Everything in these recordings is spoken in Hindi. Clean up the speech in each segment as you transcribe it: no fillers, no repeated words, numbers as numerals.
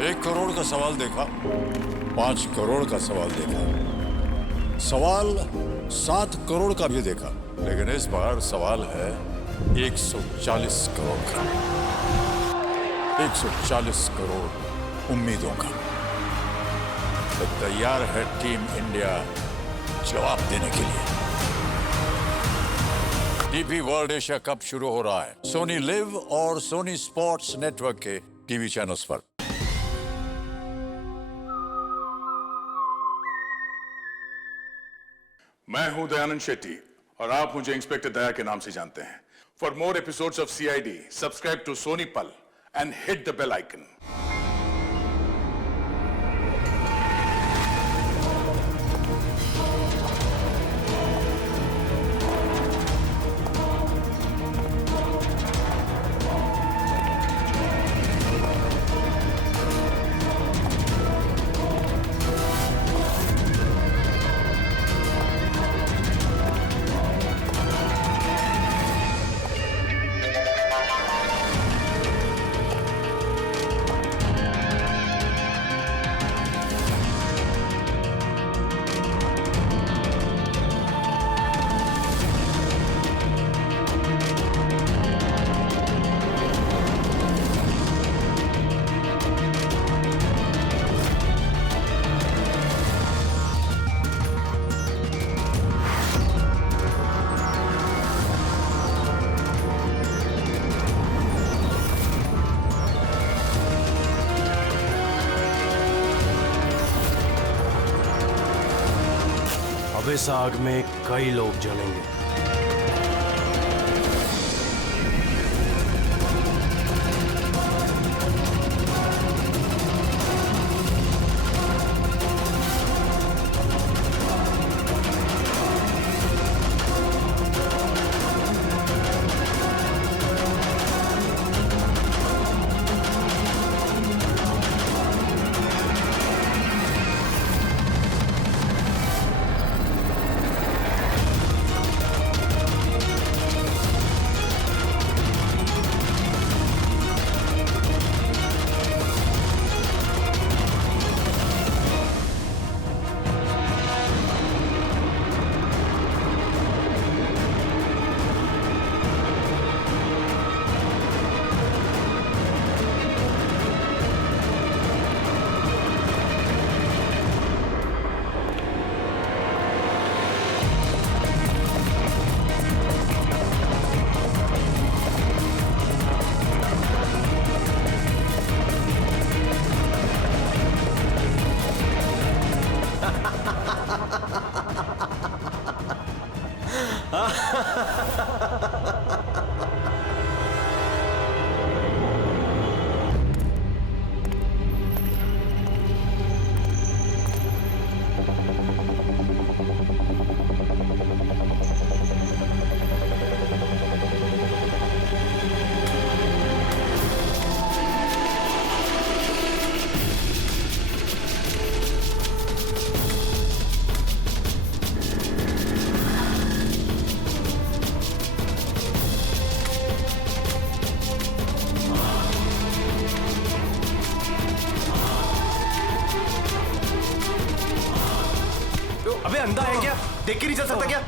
1 करोड़ का सवाल देखा, 5 करोड़ का सवाल देखा, सवाल 7 करोड़ का भी देखा, लेकिन इस बार सवाल है 140 करोड़ का। 140 करोड़ उम्मीदों का। तो तैयार है टीम इंडिया जवाब देने के लिए। डीपी वर्ल्ड एशिया कप शुरू हो रहा है सोनी लिव और सोनी स्पोर्ट्स नेटवर्क के टीवी चैनल्स पर। मैं हूं दयानंद शेट्टी और आप मुझे इंस्पेक्टर दया के नाम से जानते हैं। For more episodes of CID subscribe to Sony Pal and hit the bell icon. अब इस आग में कई लोग जलेंगे। अबे अंधा है क्या? देख के नहीं चल सकता क्या?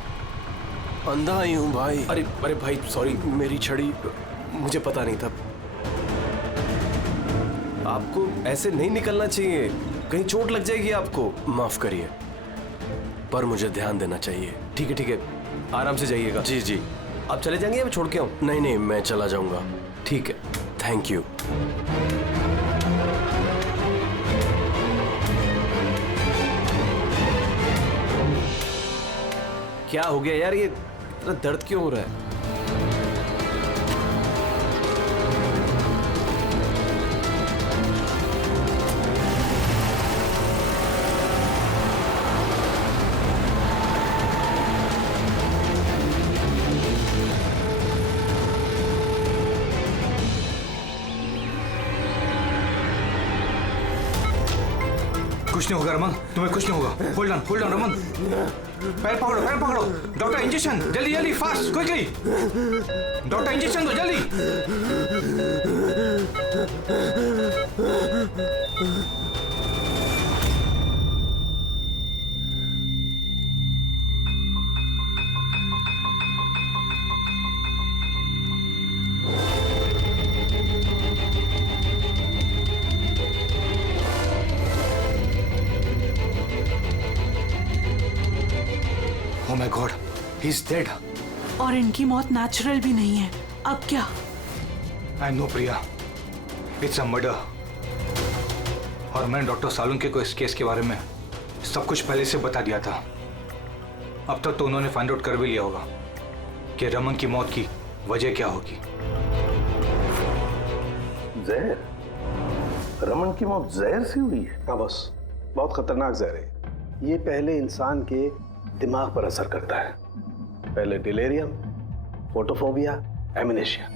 अंधा ही हूँ भाई। अरे अरे भाई सॉरी, मेरी छड़ी मुझे पता नहीं था। आपको ऐसे नहीं निकलना चाहिए, कहीं चोट लग जाएगी आपको। माफ करिए, पर मुझे ध्यान देना चाहिए। ठीक है, आराम से जाइएगा। जी जी। आप चले जाएंगे या मैं छोड़ के आऊं? नहीं नहीं, मैं चला जाऊंगा। ठीक है, थैंक यू। क्या हो गया यार, ये इतना दर्द क्यों हो रहा है? कुछ नहीं होगा रमन, तुम्हें कुछ नहीं होगा। Hold on Raman. पैर पकड़ो। डॉक्टर इंजेक्शन, जल्दी फास्ट, क्विकली। डॉक्टर इंजेक्शन दो जल्दी। Oh my God, he's dead. और इनकी मौत नेचुरल भी नहीं है। अब क्या? I know Priya, it's a murder. और मैंने डॉक्टर सालुंके को इस केस के बारे में सब कुछ पहले से बता दिया था। अब तक तो उन्होंने फाइंड आउट कर भी लिया होगा कि रमन की मौत की वजह क्या होगी। जहर? रमन की मौत जहर से हुई है? हाँ बस, बहुत खतरनाक जहर है। ये पहले इंसान के दिमाग पर असर करता है। पहले डिलेरियम, फोटोफोबिया, एमनेशिया।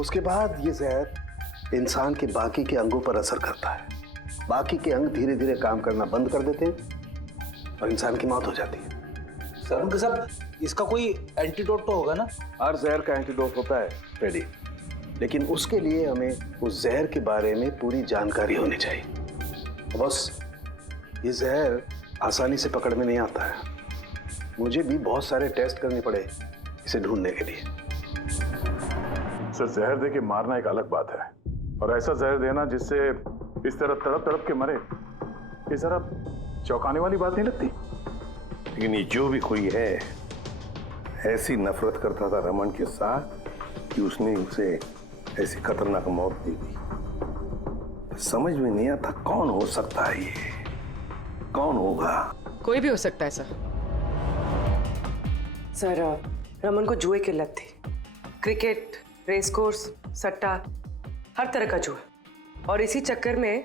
उसके बाद ये जहर इंसान के बाकी के अंगों पर असर करता है। बाकी के अंग धीरे धीरे काम करना बंद कर देते हैं और इंसान की मौत हो जाती है। सर साहब, इसका कोई एंटीडोट तो होगा ना? हर जहर का एंटीडोट होता है फ्रेडी, लेकिन उसके लिए हमें उस जहर के बारे में पूरी जानकारी होनी चाहिए। बस ये जहर आसानी से पकड़ में नहीं आता है। मुझे भी बहुत सारे टेस्ट करने पड़े इसे ढूंढने के लिए। सर, जहर दे के मारना एक अलग बात है, और ऐसा जहर देना जिससे इस तरह तड़प तड़प के मरे, ये जरा चौंकाने वाली बात नहीं लगती? लेकिन ये जो भी कोई है, ऐसी नफरत करता था रमन के साथ कि उसने उसे ऐसी खतरनाक मौत दे दी। समझ में नहीं आता कौन हो सकता है ये, कौन होगा? कोई भी हो सकता है सर, रमन को जुए की लत थी। क्रिकेट, रेस कोर्स, सट्टा, हर तरह का जुआ। और इसी चक्कर में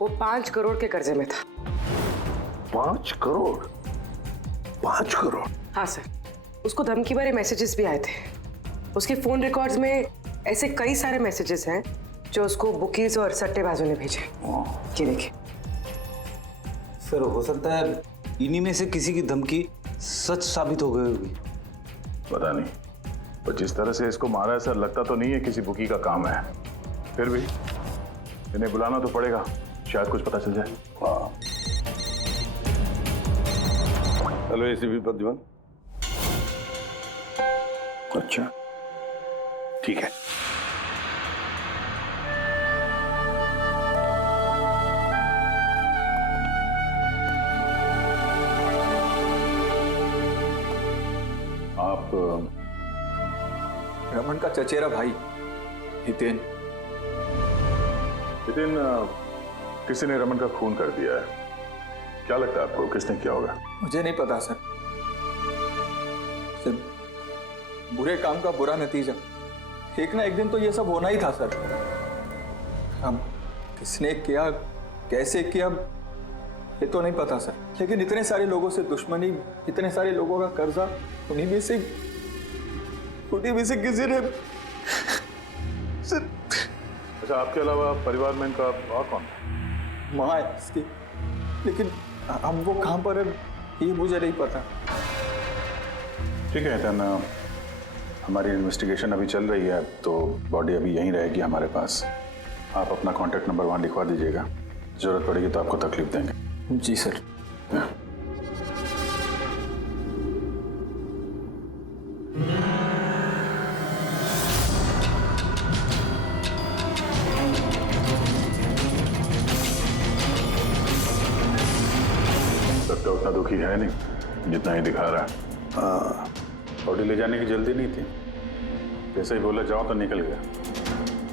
वो 5 करोड़ के कर्जे में था। 5 करोड़? 5 करोड़? हाँ सर, उसको धमकी भरे मैसेजेस भी आए थे। उसके फोन रिकॉर्ड्स में ऐसे कई सारे मैसेजेस हैं जो उसको बुकीज और सट्टेबाजों ने भेजे। ये देखिए सर, हो सकता है इन्हीं में से किसी की धमकी सच साबित हो गई होगी। पता नहीं, पर जिस तरह से इसको मारा है सर, लगता तो नहीं है किसी बुकी का काम है। फिर भी इन्हें बुलाना तो पड़ेगा, शायद कुछ पता चल जाए। हाँ। Hello ACP Pradyuman. अच्छा, ठीक है। आप रमन का चचेरा भाई हितेन। हितेन, किसी ने रमन का खून कर दिया है। क्या लगता है आपको, किसने किया होगा? मुझे नहीं पता सर, बुरे काम का बुरा नतीजा। एक ना एक दिन तो ये सब होना ही था सर। हम किसने किया, कैसे किया, ये तो नहीं पता सर। लेकिन इतने सारे लोगों से दुश्मनी, इतने सारे लोगों का कर्जा, उन्हीं में से किसी ने अच्छा, आपके अलावा परिवार में इनका और कौन? माँ है इसकी, लेकिन अब वो कहाँ पर है ये मुझे नहीं पता। ठीक है हितेन, हमारी इन्वेस्टिगेशन अभी चल रही है, तो बॉडी अभी यहीं रहेगी हमारे पास। आप अपना कॉन्टैक्ट नंबर वहाँ लिखवा दीजिएगा, जरूरत पड़ेगी तो आपको तकलीफ देंगे। जी सर। सबका उतना दुखी है नहीं जितना ही दिखा रहा है। हाँ, बॉडी ले जाने की जल्दी नहीं थी, जैसे ही बोला जाओ तो निकल गया।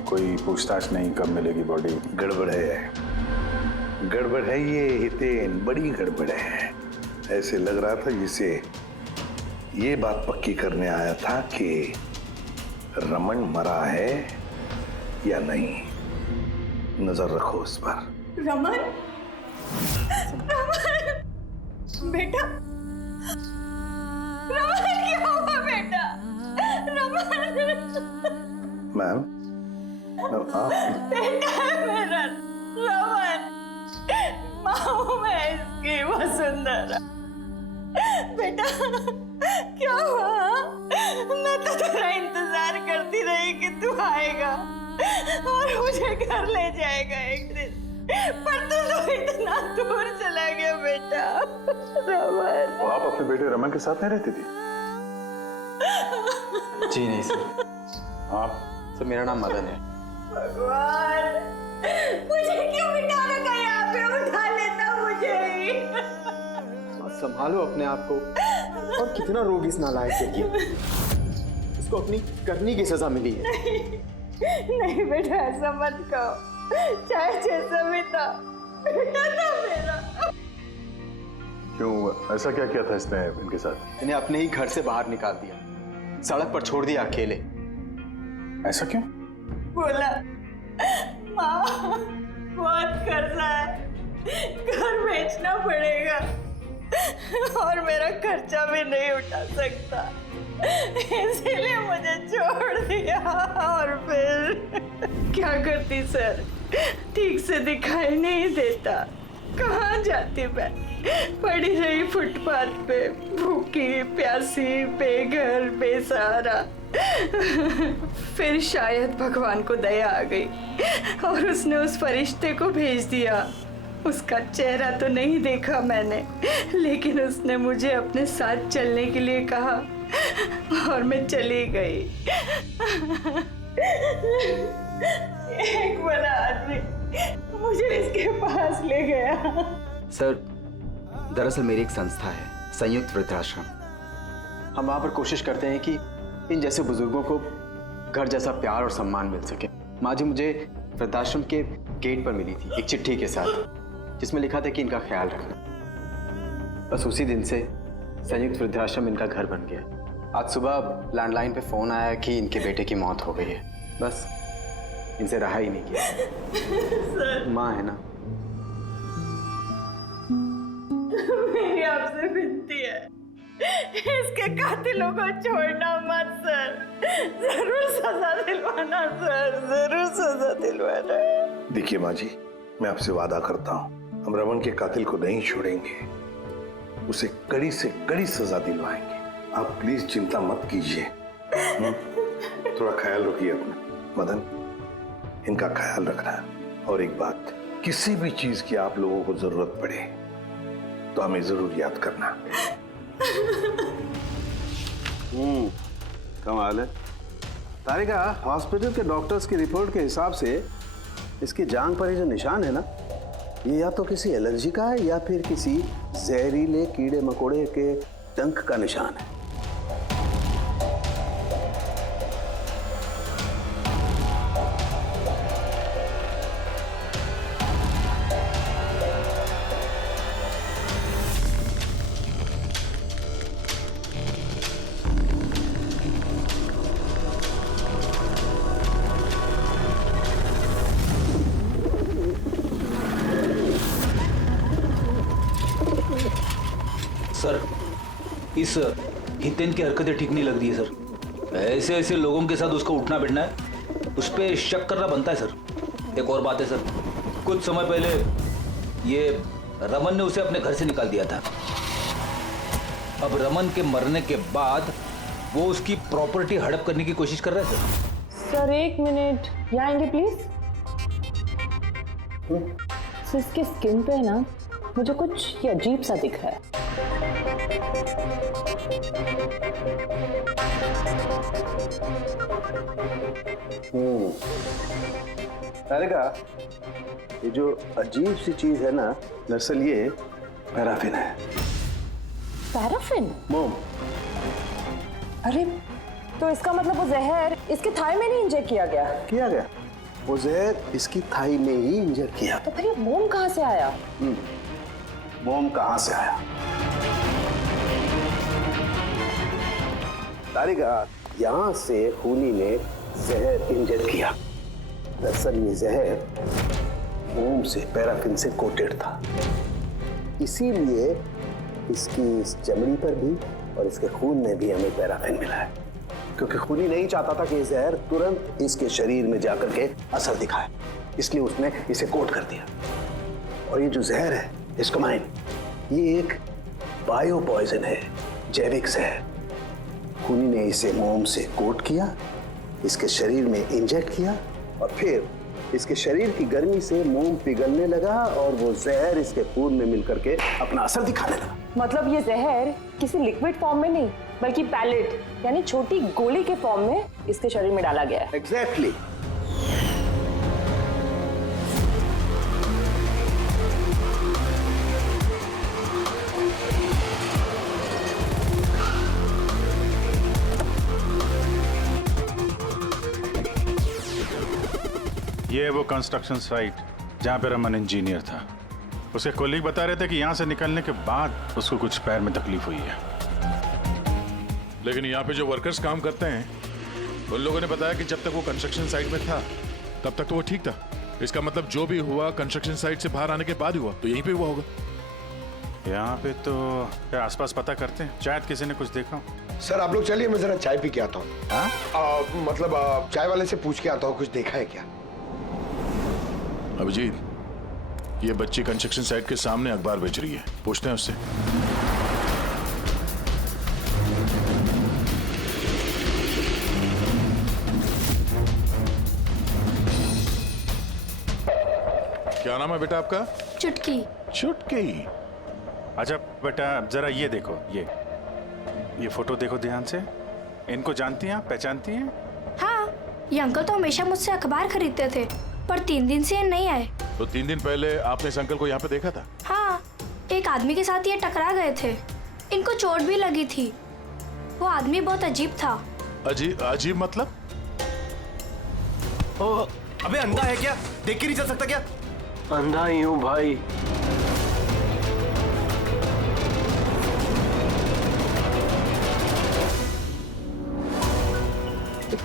कोई पूछताछ नहीं कब मिलेगी बॉडी। गड़बड़ है, गड़बड़ है ये हितेन, बड़ी गड़बड़ है। ऐसे लग रहा था जिसे ये बात पक्की करने आया था कि रमन मरा है या नहीं। नजर रखो उस पर। रमन, रमन बेटा, रमन क्या हुआ बेटा? रमन, मैम आप बेटा मेरा रमन, माँ मैं इसकी वसुंधरा। बेटा क्या हुआ? मैं तो तेरा इंतजार करती रही कि तू आएगा। और मुझे घर ले जाएगा एक दिन। पर तू तो इतना दूर चला गया बेटा। रमन, तो आप अपने बेटे रमन के साथ नहीं रहती थी? जी नहीं सर। आप? सर मेरा नाम मदन है। भगवान, मुझे क्यों बिठा रखा यहाँ पे? उठा लेता मुझे ही। संभालो अपने आप को। और कितना रोग इस नालायक के लिए। इसको अपनी करनी की सजा मिली है। नहीं बेटा, ऐसा मत कहो। चाहे जैसा भी था, बेटा था मेरा। क्यों, ऐसा क्या किया था इसने इनके साथ? इन्हें अपने ही घर से बाहर निकाल दिया, सड़क पर छोड़ दिया अकेले। ऐसा क्यों? बोला माँ बहुत कर्जा है, घर बेचना पड़ेगा और मेरा खर्चा भी नहीं उठा सकता, इसीलिए मुझे छोड़ दिया। और फिर क्या करती सर, ठीक से दिखाई नहीं देता। कहाँ जाती मैं? पड़ी रही फुटपाथ पे, भूखी प्यासी, बेघर बेसहारा। फिर शायद भगवान को दया आ गई और उसने उस फरिश्ते को भेज दिया। उसका चेहरा तो नहीं देखा मैंने, लेकिन उसने मुझे अपने साथ चलने के लिए कहा और मैं चली गई। एक बड़ा आदमी मुझे इसके पास ले गया। सर दरअसल मेरी एक संस्था है, संयुक्त वृद्धाश्रम। हम वहाँ पर कोशिश करते हैं कि इन जैसे बुजुर्गों को घर जैसा प्यार और सम्मान मिल सके। माँ जी मुझे वृद्धाश्रम के गेट पर मिली थी एक चिट्ठी के साथ, जिसमें लिखा था कि इनका ख्याल रखना। बस उसी दिन से संयुक्त वृद्धाश्रम इनका घर बन गया। आज सुबह लैंडलाइन पे फोन आया कि इनके बेटे की मौत हो गई है। बस इनसे रहा ही नहीं किया। माँ है ना। मेरी आपसे विनती है, इसके कातिलों को छोड़ना मत सर। जरूर सजा दिलवाना सर, जरूर सजा दिलवाना। देखिए माँ जी, मैं आपसे वादा करता हूँ हम रमन के कातिल को नहीं छोड़ेंगे, उसे कड़ी से कड़ी सजा दिलवाएंगे। आप प्लीज चिंता मत कीजिए। थोड़ा ख्याल रखिए अपना। मदन, इनका ख्याल रखना। और एक बात, किसी भी चीज की आप लोगों को जरूरत पड़े तो हमें जरूर याद करना। कमाल है। तारिका, हॉस्पिटल के डॉक्टर्स की रिपोर्ट के हिसाब से इसकी जांघ पर ये जो निशान है ना, ये या तो किसी एलर्जी का है या फिर किसी जहरीले कीड़े मकोड़े के डंक का निशान है। सर इस हितेन की हरकतें ठीक नहीं लग रही है सर। ऐसे ऐसे लोगों के साथ उसका उठना बैठना है, उस पर शक करना बनता है सर। एक और बात है सर, कुछ समय पहले ये रमन ने उसे अपने घर से निकाल दिया था। अब रमन के मरने के बाद वो उसकी प्रॉपर्टी हड़प करने की कोशिश कर रहा है सर। सर एक मिनट, यहाँ आएंगे प्लीज। सर इसके स्किन पे ना मुझे कुछ ये अजीब सा दिख रहा है। तारिका, ये जो अजीब सी चीज है ना, दरअसल ये पैराफिन है। पैराफिन? मोम। अरे तो इसका मतलब वो जहर इसके थाई में नहीं इंजेक्ट किया गया? किया गया। वो जहर इसकी थाई में ही इंजेक्ट किया। तो फिर ये मोम कहाँ से आया? मोम कहाँ से आया? तारिका, यहाँ से खूनी ने जहर इंजेक्ट किया। दरअसल ये जहर मोम से, पैराफिन से कोटेड था, इसीलिए इसकी इस चमड़ी पर भी और इसके खून में भी हमें पैराफिन मिला है। क्योंकि खूनी नहीं चाहता था कि ये जहर तुरंत इसके शरीर में जाकर के असर दिखाए, इसलिए उसने इसे कोट कर दिया। और ये जो जहर है, इसको माइन, ये एक बायो पॉइजन है, जैविक जहर। खूनी ने इसे मोम से कोट किया, इसके शरीर में इंजेक्ट किया और फिर इसके शरीर की गर्मी से मोम पिघलने लगा और वो जहर इसके खून में मिलकर के अपना असर दिखाने लगा। मतलब ये जहर किसी लिक्विड फॉर्म में नहीं बल्कि पैलेट यानी छोटी गोली के फॉर्म में इसके शरीर में डाला गया है। एग्जैक्टली। ये है वो कंस्ट्रक्शन साइट जहाँ पे रमन इंजीनियर था। उसके कोलीग बता रहे थे कि यहाँ से निकलने के बाद उसको कुछ पैर में तकलीफ हुई है। लेकिन यहाँ पे जो वर्कर्स काम करते हैं उन लोगों ने बताया कि जब तक वो कंस्ट्रक्शन साइट में था तब तक तो वो ठीक था। इसका मतलब जो भी हुआ कंस्ट्रक्शन साइट से बाहर आने के बाद हुआ, तो यहीं पे हुआ होगा। यहाँ पे तो आसपास पता करते हैं, शायद किसी ने कुछ देखा हो। सर आप लोग चलिए, मैं जरा चाय पी के आता हूँ। मतलब चाय वाले से पूछ के आता हूँ कुछ देखा है क्या। अभिजीत, ये बच्ची कंस्ट्रक्शन साइट के सामने अखबार बेच रही है, पूछते हैं उससे। क्या नाम है बेटा आपका? चुटकी। चुटकी। अच्छा बेटा जरा ये देखो, ये फोटो देखो ध्यान से। इनको जानती हैं आप, पहचानती हैं? हाँ, ये अंकल तो हमेशा मुझसे अखबार खरीदते थे, पर 3 दिन से ये नहीं आए। तो 3 दिन पहले आपने इस अंकल को यहाँ पे देखा था? हाँ, एक आदमी के साथ ये टकरा गए थे। इनको चोट भी लगी थी। वो आदमी बहुत अजीब था। अजीब मतलब? ओ, अबे अंधा है क्या? देख के नहीं चल सकता क्या? अंधा ही हूँ भाई।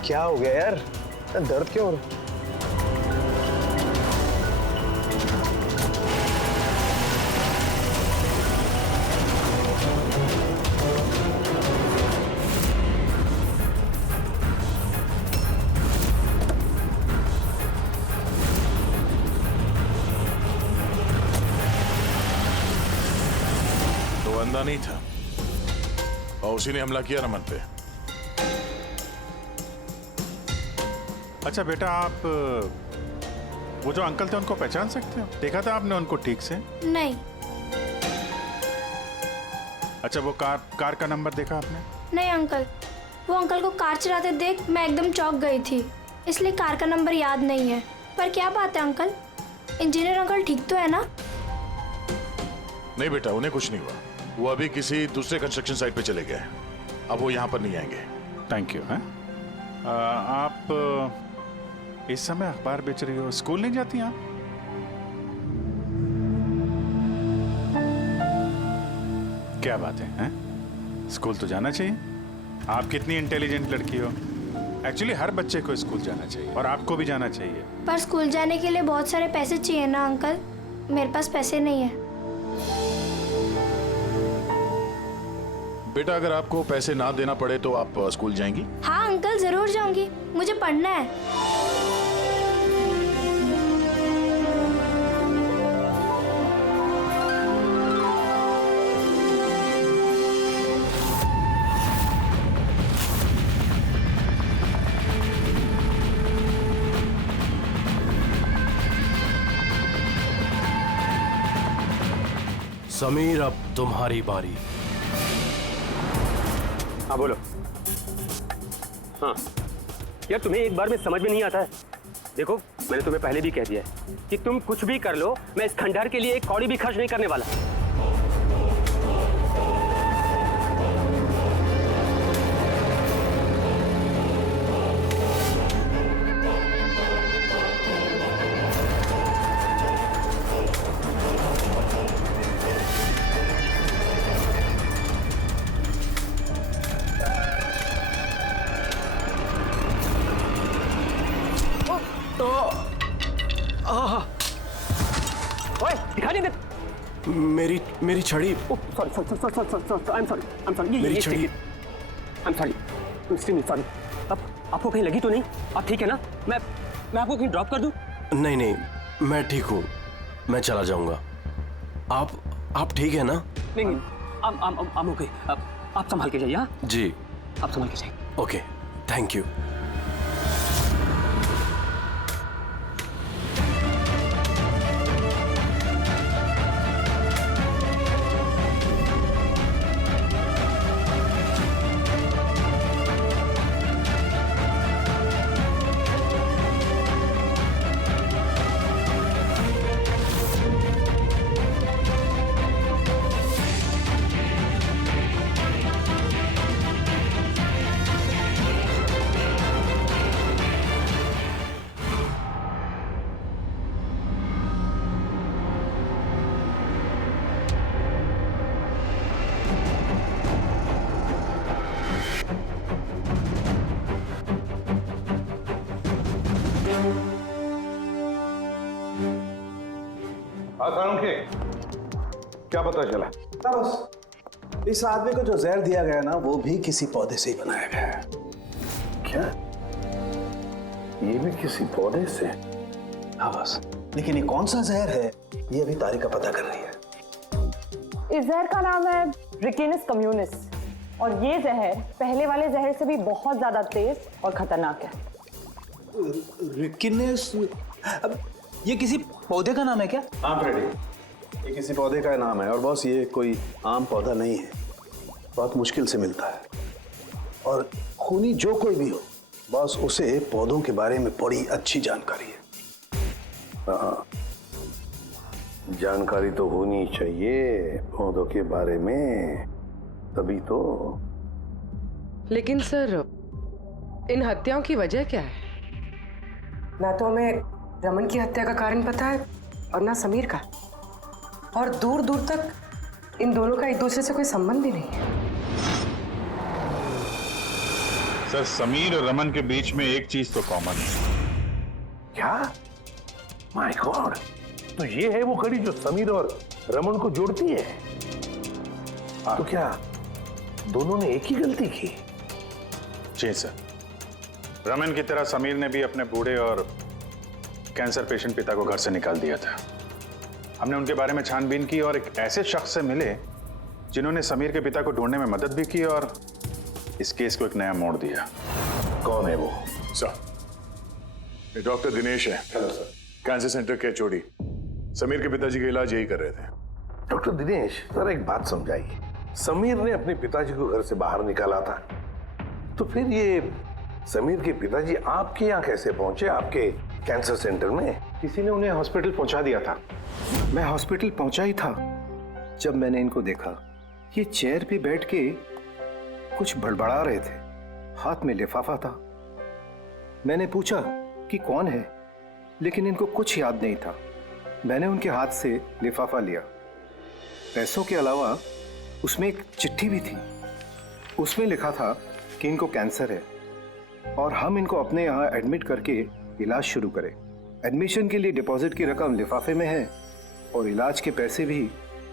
क्या हो गया यार? दर्द क्यों हो रहा है? तो अंधा नहीं था और उसी ने हमला किया रमन पे। अच्छा बेटा, आप वो जो अंकल थे उनको पहचान सकते हो? देखा था आपने उनको ठीक से? नहीं। अच्छा वो कार का नंबर देखा आपने? नहीं अंकल, वो अंकल को कार चलाते देख मैं एकदम चौंक गई थी, इसलिए कार का नंबर याद नहीं है। पर क्या बात है अंकल, इंजीनियर अंकल ठीक तो है ना? नहीं बेटा, उन्हें कुछ नहीं हुआ। वो अभी किसी दूसरे कंस्ट्रक्शन साइट पे चले गए। अब वो यहाँ पर नहीं आएंगे। Thank you. आप इस समय अखबार बेच रही हो, स्कूल नहीं जाती आप? क्या बात है, हैं? स्कूल तो जाना चाहिए। आप कितनी इंटेलिजेंट लड़की हो। एक्चुअली हर बच्चे को स्कूल जाना चाहिए और आपको भी जाना चाहिए। पर स्कूल जाने के लिए बहुत सारे पैसे चाहिए ना अंकल, मेरे पास पैसे नहीं है। बेटा अगर आपको पैसे ना देना पड़े तो आप स्कूल जाएंगी? हाँ अंकल जरूर जाऊंगी, मुझे पढ़ना है। समीर अब तुम्हारी बारी। हाँ बोलो। हाँ यार, तुम्हें एक बार में समझ में नहीं आता है। देखो मैंने तुम्हें पहले भी कह दिया है कि तुम कुछ भी कर लो, मैं इस खंडहर के लिए एक कौड़ी भी खर्च नहीं करने वाला। दिखाई नहीं दे। मेरी छड़ी। Sorry I am sorry. मेरी छड़ी। I am sorry. अब आपको कहीं लगी तो नहीं? आप ठीक है ना? मैं आपको कहीं ड्रॉप कर दूं? नहीं, मैं ठीक हूँ, मैं चला जाऊंगा। आप ठीक है ना? नहीं, I'm okay। आप संभाल के जाइए। हाँ जी, आप संभाल के जाइए। Okay, thank you. के क्या पता चला? बस इस आदमी को जो जहर दिया गया ना, वो भी किसी पौधे से ही बनाया गया है। क्या? ये भी किसी पौधे से? हाँ बस, लेकिन ये कौन सा जहर है ये अभी तारिका पता कर रही है। इस जहर का नाम है रिकिनस कम्युनिस और ये जहर पहले वाले जहर से भी बहुत ज्यादा तेज और खतरनाक है। रिकिनस? ये किसी पौधे का नाम है क्या? हाँ फ्रेडी, ये किसी पौधे का नाम है और बॉस ये कोई आम पौधा नहीं है, बहुत मुश्किल से मिलता है। और खूनी जो कोई भी हो बॉस, उसे पौधों के बारे में बड़ी अच्छी जानकारी है। हाँ, जानकारी तो होनी चाहिए पौधों के बारे में, तभी तो। लेकिन सर, इन हत्याओं की वजह क्या है? ना तो हमें रमन की हत्या का कारण पता है और ना समीर का, और दूर दूर तक इन दोनों का एक दूसरे से कोई संबंध ही नहीं है। सर, समीर और रमन के बीच में एक चीज तो कॉमन है। क्या? माय गॉड, तो ये है वो कड़ी जो समीर और रमन को जोड़ती है। तो क्या दोनों ने एक ही गलती की? जी सर, रमन की तरह समीर ने भी अपने बूढ़े और कैंसर पेशेंट पिता को घर से निकाल दिया था। हमने उनके बारे में छानबीन की और एक ऐसे शख्स से मिले जिन्होंने समीर के पिता को ढूंढने में मदद भी की और इस केस को एक नया मोड़ दिया। कौन है वो? सर, ये डॉक्टर दिनेश है। Hello sir. कैंसर सेंटर के चोरी। समीर के पिताजी का इलाज यही कर रहे थे। डॉक्टर दिनेश, सर एक बात समझाइए। समीर ने अपने पिताजी को घर से बाहर निकाला था, तो फिर ये समीर के पिताजी आपके यहाँ कैसे पहुंचे, आपके कैंसर सेंटर में? किसी ने उन्हें हॉस्पिटल पहुंचा दिया था। मैं हॉस्पिटल पहुंचा ही था जब मैंने इनको देखा। ये चेयर पे बैठ के कुछ बड़बड़ा रहे थे, हाथ में लिफाफा था। मैंने पूछा कि कौन है, लेकिन इनको कुछ याद नहीं था। मैंने उनके हाथ से लिफाफा लिया। पैसों के अलावा उसमें एक चिट्ठी भी थी। उसमें लिखा था कि इनको कैंसर है और हम इनको अपने यहाँ एडमिट करके इलाज शुरू करें। एडमिशन के लिए डिपॉजिट की रकम लिफाफे में है और इलाज के पैसे भी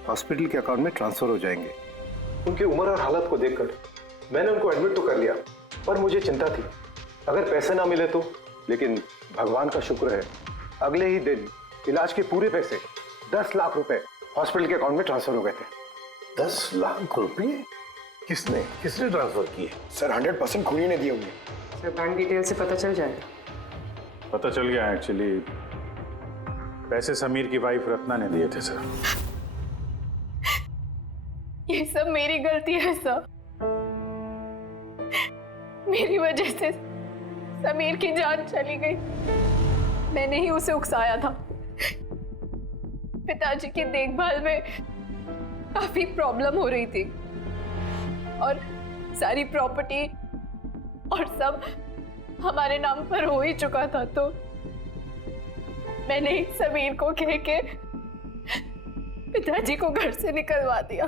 हॉस्पिटल के अकाउंट में ट्रांसफर हो जाएंगे। उनकी उम्र और हालत को देखकर मैंने उनको एडमिट तो कर लिया, पर मुझे चिंता थी अगर पैसे ना मिले तो। लेकिन भगवान का शुक्र है, अगले ही दिन इलाज के पूरे पैसे 10 लाख रुपए हॉस्पिटल के अकाउंट में ट्रांसफर हो गए थे। 10 लाख रुपए? किसने ट्रांसफर किए? सर 100% खूनी ने दिए होंगे। सर, बैंक डिटेल से पता चल जाएगा। पता चल गया, एक्चुअली पैसे समीर की वाइफ रत्ना ने दिए थे सर। ये सब मेरी गलती है सर। मेरी वजह से समीर की जान चली गई। मैंने ही उसे उकसाया था। पिताजी की देखभाल में काफी प्रॉब्लम हो रही थी और सारी प्रॉपर्टी और सब हमारे नाम पर हो ही चुका था, तो मैंने ही समीर को कह के पिताजी को घर से निकलवा दिया।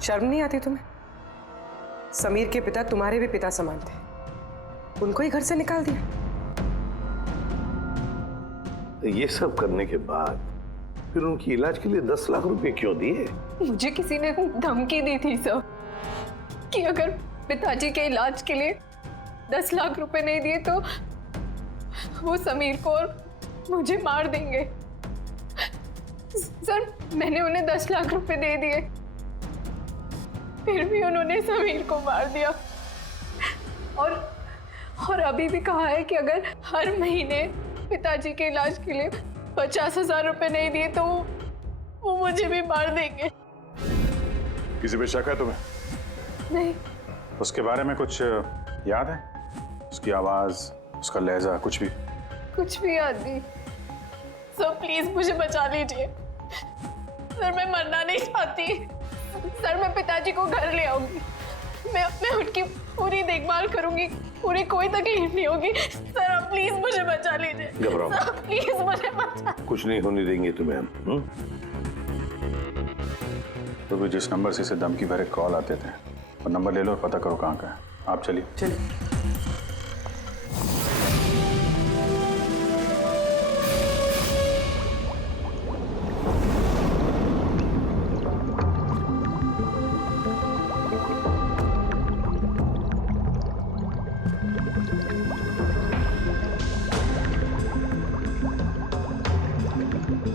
शर्म नहीं आती तुम्हें? समीर के पिता तुम्हारे भी पिता समान थे, उनको ही घर से निकाल दिया। ये सब करने के बाद फिर उनकी इलाज के लिए 10 लाख रुपए क्यों दिए? मुझे किसी ने धमकी दी थी सर कि अगर पिताजी के इलाज के लिए 10 लाख रुपए नहीं दिए तो वो समीर को और मुझे मार देंगे। सर, मैंने उन्हें 10 लाख रुपए दे दिए, फिर भी उन्होंने समीर को मार दिया। और अभी भी कहा है कि अगर हर महीने पिताजी के इलाज के लिए 50,000 रुपए नहीं दिए तो वो मुझे भी मार देंगे। किसी पे शक है तुम्हें? नहीं। उसके बारे में कुछ याद है? उसकी आवाज, उसका लहजा, कुछ भी याद नहीं। सर प्लीज मुझे बचा लीजिए। सर मैं मरना नहीं चाहती। सर मैं पिताजी को घर ले आऊंगी, मैं उनकी पूरी देखभाल करूंगी, पूरी कोई तकलीफ नहीं होगी। सर आप प्लीज मुझे बचा लीजिए। घबराओ सर प्लीज मुझे बचा। कुछ नहीं होने देंगे तुम्हें हम। तो भी जिस नंबर से इसे धमकी भरे कॉल आते थे, और नंबर ले लो और पता करो कहाँ का है। आप चलिए। सर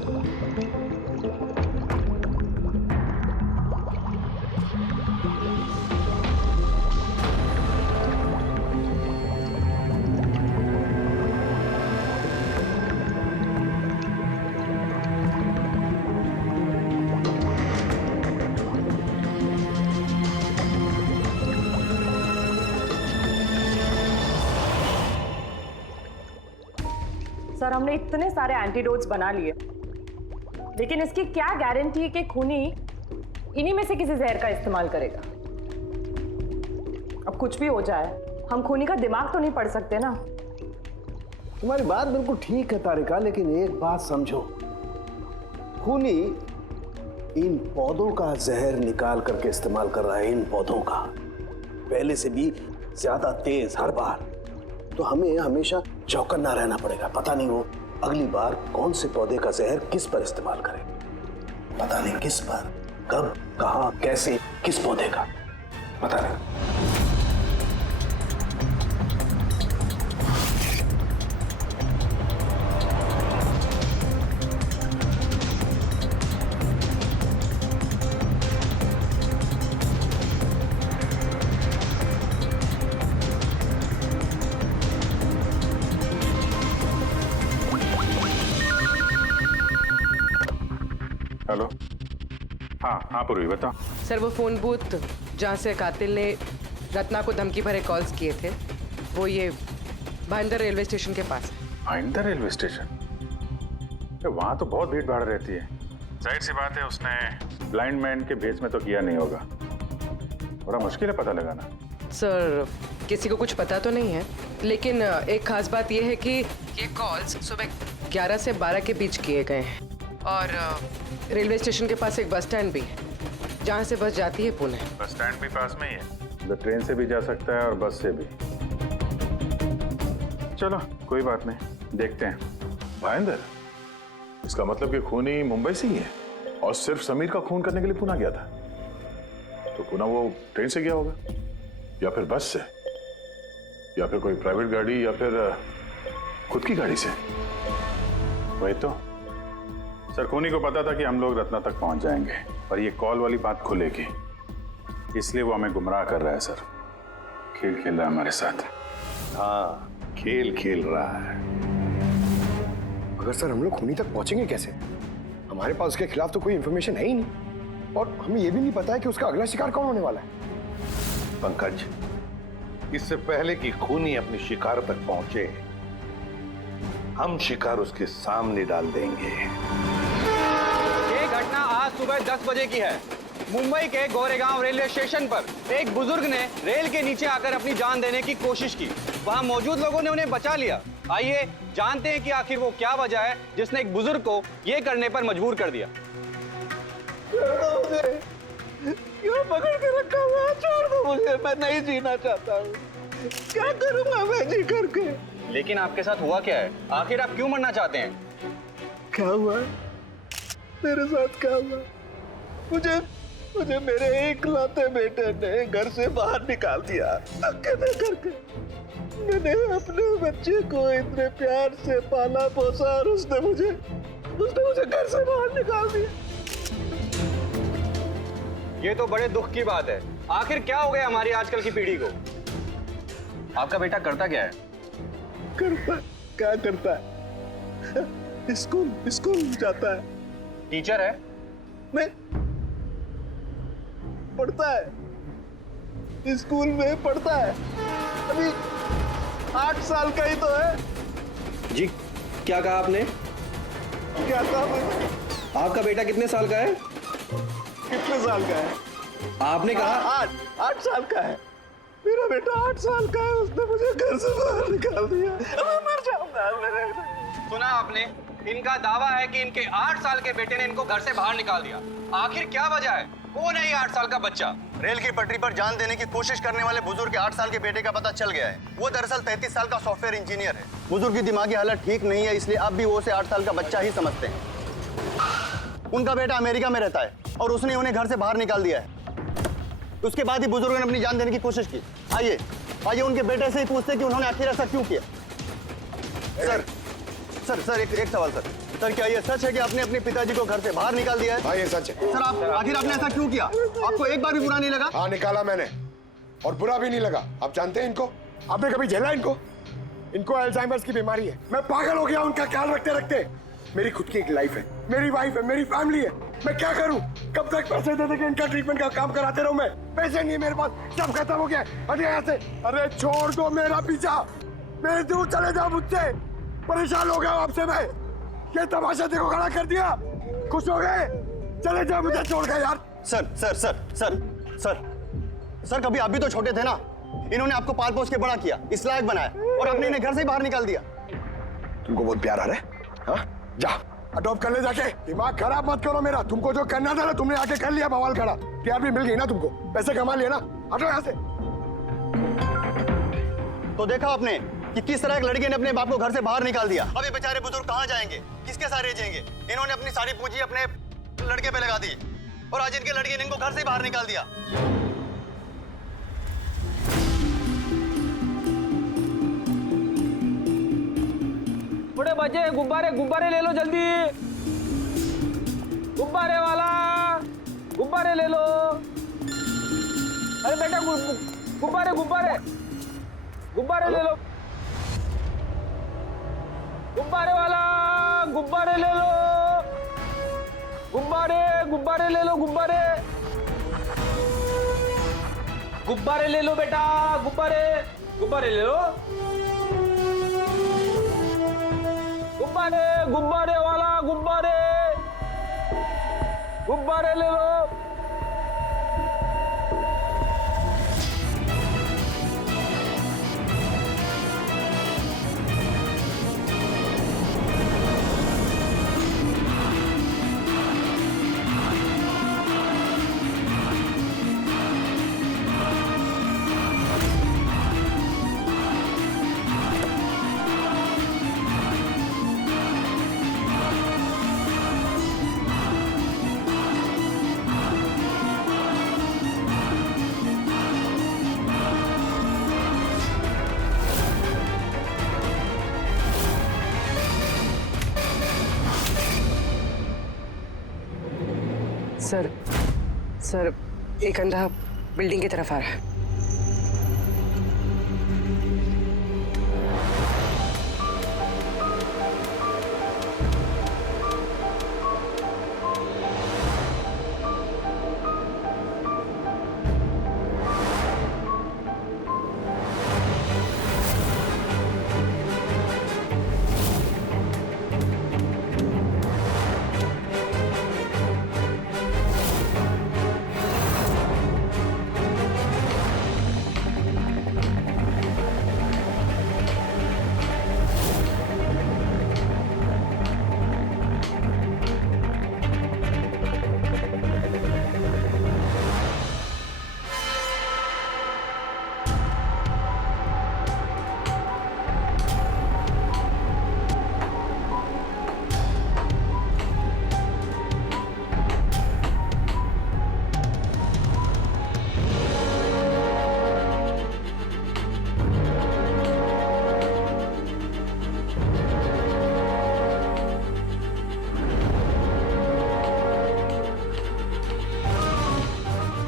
हमने इतने सारे एंटीडोट्स बना लिए, लेकिन इसकी क्या गारंटी है कि खूनी इन्हीं में से किसी जहर का इस्तेमाल करेगा। अब कुछ भी हो जाए, हम खूनी का दिमाग तो नहीं पढ़ सकते ना। तुम्हारी बात बिल्कुल ठीक है तारिका, लेकिन एक बात समझो, खूनी इन पौधों का जहर निकाल करके इस्तेमाल कर रहा है, इन पौधों का पहले से भी ज्यादा तेज हर बार। तो हमें हमेशा चौकन्ना रहना पड़ेगा। पता नहीं वो अगली बार कौन से पौधे का जहर किस पर इस्तेमाल करे, पता नहीं किस पर, कब, कहां, कैसे, किस पौधे का, पता नहीं। हेलो। हाँ पूर्वी बताओ। सर वो फोन बूथ जहाँ से कातिल ने रत्ना को धमकी भरे कॉल्स किए थे, वो ये भाईंदर रेलवे स्टेशन के पास है। Bhayandar railway station? वहाँ तो बहुत भीड़ भाड़ रहती है। जाहिर सी बात है उसने ब्लाइंड मैन के भेस में तो किया नहीं होगा। बड़ा मुश्किल है पता लगाना। सर किसी को कुछ पता तो नहीं है, लेकिन एक खास बात यह है कि ये कॉल्स सुबह 11 से 12 के बीच किए गए हैं और रेलवे स्टेशन के पास एक बस स्टैंड भी है जहाँ से बस जाती है पुणे। बस स्टैंड भी पास में ही है, तो ट्रेन से भी जा सकता है और बस से भी। चलो कोई बात नहीं, देखते हैं। भाईंदर, इसका मतलब कि खूनी मुंबई से ही है और सिर्फ समीर का खून करने के लिए पुणे गया था। तो पुणे वो ट्रेन से गया होगा या फिर बस से या फिर कोई प्राइवेट गाड़ी या फिर खुद की गाड़ी से। वही तो सर, खूनी को पता था कि हम लोग रत्ना तक पहुंच जाएंगे, पर ये कॉल वाली बात खुलेगी, इसलिए वो हमें गुमराह कर रहा है सर। खेल खेल रहा है हमारे साथ। हाँ, खेल खेल रहा है। मगर सर हम लोग खूनी तक पहुंचेंगे कैसे? हमारे पास उसके खिलाफ तो कोई इंफॉर्मेशन है ही नहीं और हमें यह भी नहीं पता है कि उसका अगला शिकार कौन होने वाला है। पंकज, इससे पहले कि खूनी अपनी शिकार तक पहुंचे, हम शिकार उसके सामने डाल देंगे। ये घटना आज सुबह 10 बजे की है। मुंबई के गोरेगांव रेलवे स्टेशन पर एक बुजुर्ग ने रेल के नीचे आकर अपनी जान देने की कोशिश की। वहां मौजूद लोगों ने उन्हें बचा लिया। आइए जानते हैं कि आखिर वो क्या वजह है जिसने एक बुजुर्ग को ये करने पर मजबूर कर दिया। मुझे क्यों पकड़ के रखा हुआ? छोड़ दो मुझे, मैं नहीं जीना चाहता हूँ। क्या करूंगा मैं जी करके? लेकिन आपके साथ हुआ क्या है? आखिर आप क्यों मरना चाहते हैं? क्या हुआ? मेरे साथ क्या हुआ? मुझे मेरे इकलौते बेटे ने घर से बाहर निकाल दिया, अकेले करके। मैंने अपने बच्चे को इतने प्यार से पाला पोसा और उसने मुझे घर से बाहर निकाल दिया। ये तो बड़े दुख की बात है। आखिर क्या हो गया हमारी आजकल की पीढ़ी को? आपका बेटा करता क्या है? क्या करता है? स्कूल जाता है। टीचर है? नहीं, पढ़ता है, स्कूल में पढ़ता है। अभी 8 साल का ही तो है। जी क्या कहा आपने? क्या कहा मैंने? आपका बेटा कितने साल का है? कितने साल का है? आपने कहा 8 साल का है। मेरा बेटा 8 साल का है, उसने मुझे घर से बाहर निकाल दिया। मैं मर जाऊंगा। सुना आपने? इनका दावा है कि इनके 8 साल के बेटे ने इनको घर से बाहर निकाल दिया। आखिर क्या वजह है? कौन है ये 8 साल का बच्चा? रेल की पटरी पर जान देने की कोशिश करने वाले बुजुर्ग के 8 साल के बेटे का पता चल गया है। वो दरअसल 33 साल का सॉफ्टवेयर इंजीनियर है। बुजुर्ग की दिमागी हालत ठीक नहीं है, इसलिए अब भी वो उसे 8 साल का बच्चा ही समझते हैं। उनका बेटा अमेरिका में रहता है और उसने उन्हें घर से बाहर निकाल दिया है। उसके बाद ही बुजुर्ग ने अपनी जान देने की कोशिश की। आइए उनके बेटे से ही पूछते कि उन्होंने आखिर ऐसा क्यों किया। सर एक सवाल सर, सर क्या ये सच है कि आपने अपने पिताजी को घर से बाहर निकाल दिया है? हाँ ये सच है। सर आप आखिर आपने ऐसा क्यों किया? आपको एक बार भी बुरा नहीं लगा? हाँ निकाला मैंने, और बुरा भी नहीं लगा। आप जानते हैं इनको? आपने कभी झेला इनको? इनको अल्जाइमर्स की बीमारी है। मैं पागल हो गया उनका ख्याल रखते रखते। मेरी खुद की एक लाइफ है, मेरी वाइफ है, मेरी फैमिली है। मैं क्या करूं? कब तक पैसे दे के इनका ट्रीटमेंट का काम कराते रहूं मैं? पैसे नहीं मेरे पास, सब खत्म हो गया। अरे यहाँ से, अरे छोड़ दो मेरा पीछा, मेरे दूर चले जाओ मुझसे। परेशान हो गया आपसे मैं। ये तमाशा देखो खड़ा कर दिया। खुश हो गए? चले जाओ मुझे छोड़ गए यार। Sir sir sir sir sir sir कभी आप भी तो छोटे थे ना। इन्होंने आपको पाल पोस के बड़ा किया, इस लायक बनाया, और आपने इन्हें घर से ही बाहर निकाल दिया। तुमको बहुत प्यार आ रहा है? हाँ? जा अडॉप्ट कर ले जाके। दिमाग खराब मत करो मेरा। तुमको जो करना था ना तुमने आके कर लिया बवाल खड़ा। प्यार भी मिल गई ना तुमको, पैसे कमा लिए ना। हटो यहाँ से। तो देखा आपने कि किस तरह एक लड़के ने अपने बाप को घर से बाहर निकाल दिया। अब ये बेचारे बुजुर्ग कहाँ जाएंगे, किसके साथ रह जाएंगे? इन्होंने अपनी सारी पूंजी अपने लड़के पे लगा दी, और आज इनके लड़के ने इनको घर से बाहर निकाल दिया। बड़े बच्चे गुब्बारे गुब्बारे ले लो जल्दी, गुब्बारे वाला गुब्बारे ले लो। अरे बेटा गुब्बारे गुब्बारे गुब्बारे ले लो, गुब्बारे वाला गुब्बारे ले लो, गुब्बारे गुब्बारे ले लो, गुब्बारे गुब्बारे ले लो बेटा, गुब्बारे गुब्बारे ले लो, गुब्बारे गुब्बारे वाला गुब्बारे गुब्बारे ले लो। सर सर एक अंधा बिल्डिंग की तरफ आ रहा है।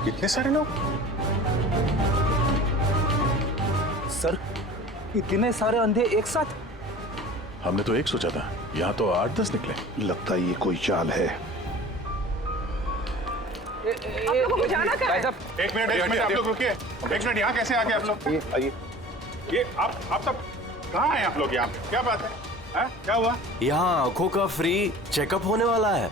इतने सारे लोग? सर इतने सारे अंधे एक साथ? हमने तो एक सोचा था, यहाँ तो 8-10 निकले। लगता है ये कोई चाल है। आप लोगों को जाना कहाँ है? एक मिनट आप लोग रुकिए। एक मिनट, यहाँ कैसे आ गए आप लोग? आइए। ये आप सब कहाँ हैं आप लोग? यहाँ पे क्या बात है? क्या हुआ? यहाँ आंखों का फ्री चेकअप होने वाला है।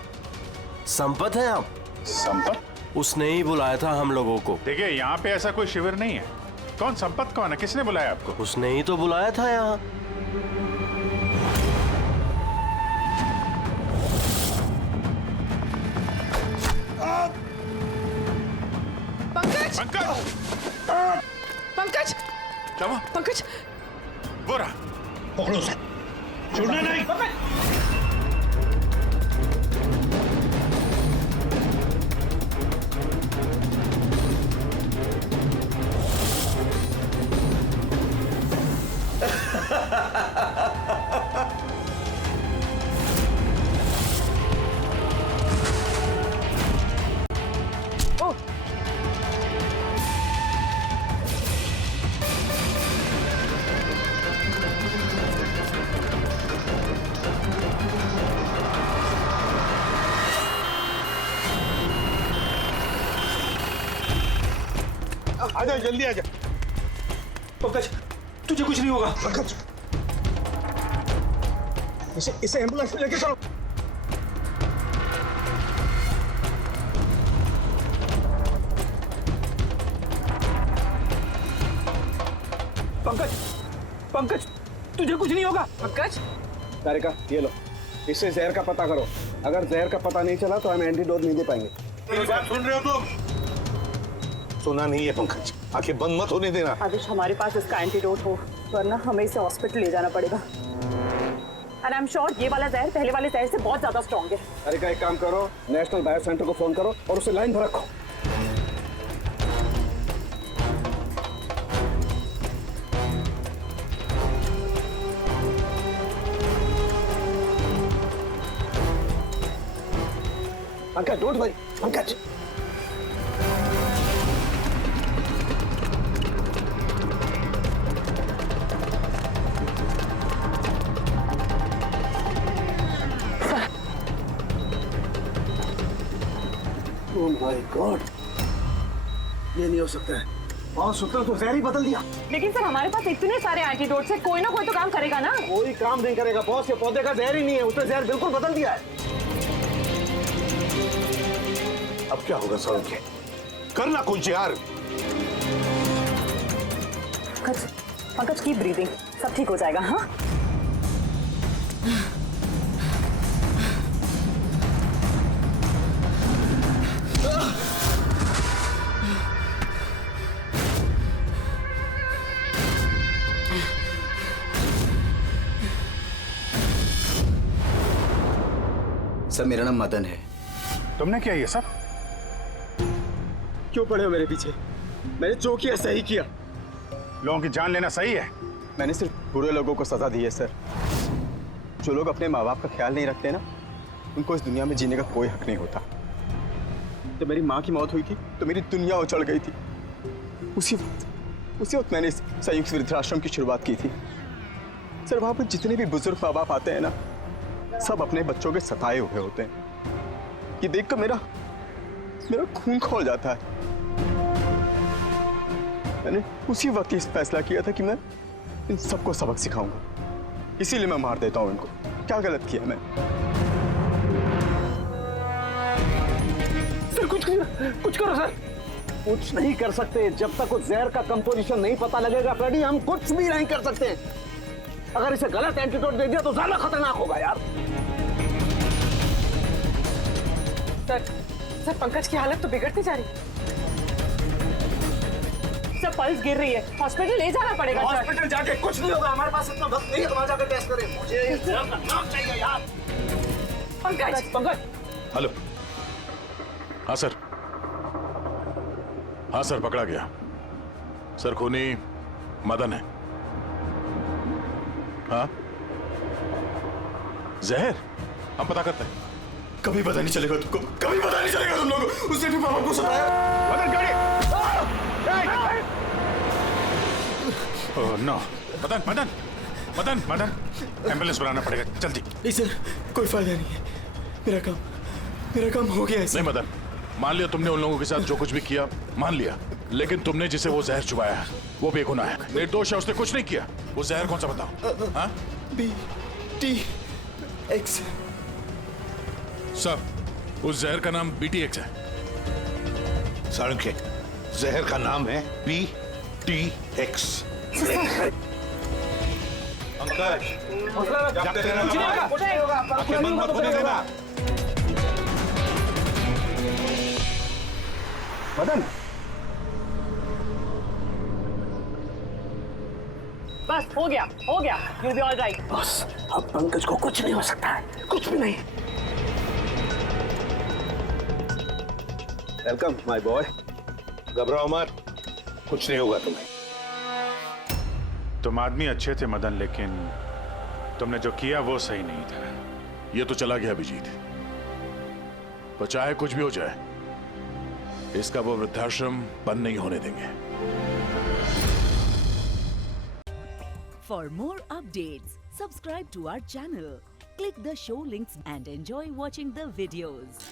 संपत है आप? संपत? उसने ही बुलाया था हम लोगों को। देखिए यहाँ पे ऐसा कोई शिविर नहीं है। कौन संपत कौन है? किसने बुलाया आपको? उसने ही तो बुलाया था यहाँ। पंकज पंकज पंकज क्या हुआ? पंकज वो रहा। पकड़ो उसे, छोड़ना नहीं। आजा जल्दी आजा। पंकज तुझे कुछ नहीं होगा। पंकज इसे एम्बुलेंस में लेके चलो। पंकज पंकज तुझे कुछ नहीं होगा। पंकज तारिका ये लो, इससे जहर का पता करो। अगर जहर का पता नहीं चला तो हम एंटीडोट नहीं दे पाएंगे। मेरी बात सुन रहे हो तुम? सुना नहीं है पंकज, आंखें बंद मत होने देना। आदिश हमारे पास इसका एंटीडोट हो, वरना हमें इसे हॉस्पिटल ले जाना पड़ेगा। एंड आई एम श्योर ये वाला जहर पहले वाले जहर से बहुत ज्यादा स्ट्रॉन्ग है। तारिका एक काम करो, नेशनल बायो सेंटर को फोन करो और उसे लाइन पर रखो। Pankaj don't worry, Pankaj oh my God, ये नहीं हो सकता है। और सूत्र तो जहर ही बदल दिया। लेकिन सर हमारे पास इतने सारे एंटीडोट्स है, कोई ना कोई तो काम करेगा ना। कोई काम नहीं करेगा बॉस, ये पौधे का जहर ही नहीं है, उसने जहर बिल्कुल बदल दिया है। अब क्या होगा सर? करना कुछ यार। पंकज पंकज कीप ब्रीदिंग, सब ठीक हो जाएगा। हाँ सर मेरा नाम मदन है। तुमने क्या ये सब? क्यों पड़े हो मेरे पीछे? मैंने जो किया सही किया। लोगों की जान लेना सही है? मैंने सिर्फ बुरे लोगों को सजा दी है सर। जो लोग अपने माँ बाप का ख्याल नहीं रखते ना, उनको इस दुनिया में जीने का कोई हक नहीं होता। जब मेरी माँ की मौत हुई थी तो मेरी दुनिया उछल गई थी। उसी वक्त मैंने इस संयुक्त वृद्धाश्रम की शुरुआत की थी। सर वहाँ पर जितने भी बुजुर्ग माँ बाप आते हैं ना, सब अपने बच्चों के सताए हुए होते हैं। ये देखकर मेरा खून खौल जाता है। मैंने उसी वक्त ये फैसला किया था कि मैं इन सबको सबक सिखाऊंगा, इसीलिए मैं मार देता हूं इनको। क्या गलत किया मैं? सर कुछ करो सर। कुछ नहीं कर सकते जब तक उस जहर का कंपोजिशन नहीं पता लगेगा फ्रेडी, हम कुछ भी नहीं कर सकते। अगर इसे गलत एंटीडोट दे दिया तो ज्यादा खतरनाक होगा यार। सर पंकज की हालत तो बिगड़ती जा रही है। सर पल्स गिर रही है, हॉस्पिटल ले जाना पड़ेगा। हॉस्पिटल जाके कुछ नहीं होगा, हमारे पास इतना वक्त नहीं है तुम्हारा जाकर टेस्ट करें। मुझे इस जहर का नाम चाहिए यार। पंकज हेलो। हाँ सर, हाँ सर पकड़ा गया। सर खूनी मदन है। हाँ जहर हम पता करते हैं। कभी पता नहीं चलेगा तुमको, कभी पता नहीं चलेगा तुम लोगों को। उसने भी पापा को सताया। मदन गाड़ी। Oh no. मदन एम्बुलेंस बुलाना पड़ेगा जल्दी। नहीं सर कोई फायदा नहीं है, मेरा काम हो गया है। नहीं मदन, मान लिया तुमने उन लोगों के साथ जो कुछ भी किया, मान लिया, लेकिन तुमने जिसे वो जहर चुबाया है वो बेगुनाह है, निर्दोष है, उसने कुछ नहीं किया। वो जहर कौन सा बताओ? हाँ BTX। सब उस जहर का नाम BTX है। साळुंखे, जहर का नाम है BTX। पंकज आंखें बंद मत होने देना। मदन बस हो गया you'll be all right। बस अब पंकज को कुछ नहीं हो सकता है, कुछ भी नहीं। Welcome my boy. घबराओ मत, कुछ नहीं होगा तुम्हें। तुम आदमी अच्छे थे मदन, लेकिन तुमने जो किया वो सही नहीं था। ये तो चला गया अभिजीत, पर चाहे कुछ भी हो जाए, इसका वो वृद्धाश्रम बंद नहीं होने देंगे। For more updates, subscribe to our channel, click the show links and enjoy watching the videos.